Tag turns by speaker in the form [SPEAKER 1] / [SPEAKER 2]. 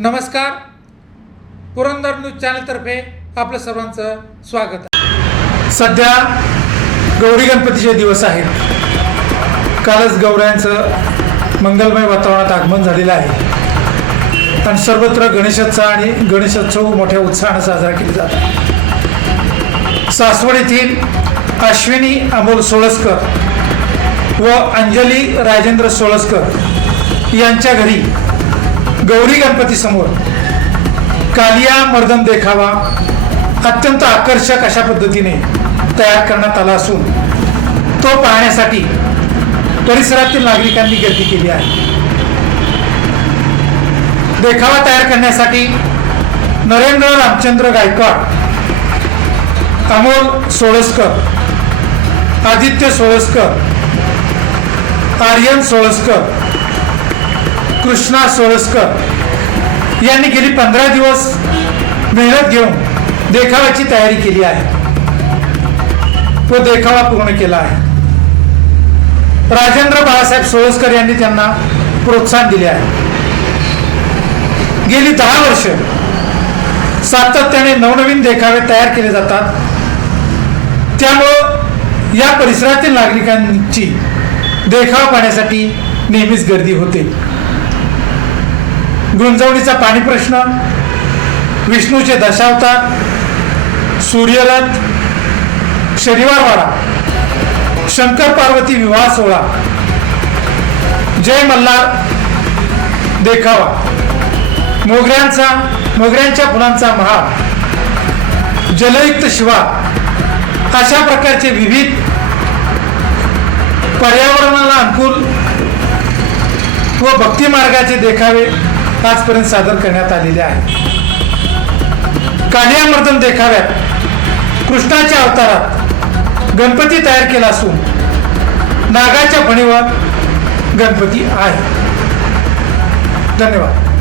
[SPEAKER 1] नमस्कार. पुरंदर न्यूज चॅनलतर्फे आपलं सर्वांचं स्वागत. आहे सध्या गौरी गणपतीचे दिवस आहेत. कालच गौऱ्यांचं मंगलमय वातावरणात आगमन झालेलं आहे. आणि सर्वत्र गणेशोत्सव आणि गणेशोत्सव मोठ्या उत्साहानं साजरा केला जातो सासवड येथील अश्विनी अमोल सोळसकर व अंजली राजेंद्र सोळसकर यांच्या घरी गौरी गणपती समोर. कालिया मर्दन देखावा. अत्यंत आकर्षक अशा पद्धतीने तयार करण्यात आला असून तो पाहण्यासाठी परिसरातील नागरिकांनी गर्दी केली आहे. देखावा तयार करण्यासाठी नरेंद्र रामचंद्र गायकवाड अमोल सोळसकर आदित्य सोळसकर आर्यन सोळसकर कृष्णा सोळसकर यांनी गेली पंधरा दिवस मेहनत घेऊन देखाव्याची तयारी केली आहे. तो देखावा पूर्ण केला आहे. राजेंद्र बाळासाहेब सोळसकर यांनी त्यांना प्रोत्साहन दिले आहे. गेली दहा वर्ष सातत्याने नवनवीन देखावे तयार केले जातात. त्यामुळं या परिसरातील नागरिकांची देखावा पाहण्यासाठी नेहमीच गर्दी होते. गुंजवणीचा पाणी प्रश्न विष्णूचे दशावतार सूर्यरथ शनिवारवाडा शंकर पार्वती विवाह सोहळा. जय मल्हार देखावा. मोगऱ्यांचा मोगऱ्यांच्या फुलांचा महाल जलयुक्त शिवा. अशा प्रकारचे विविध पर्यावरणाला अनुकूल व भक्ती मार्गाचे देखावे. आजपर्यंत सादर करण्यात आलेले आहे. कान्यामर्दन देखाव्यात. कृष्णाच्या अवतारात गणपती तयार केला असून नागाच्या फणीवर गणपती आहे. धन्यवाद.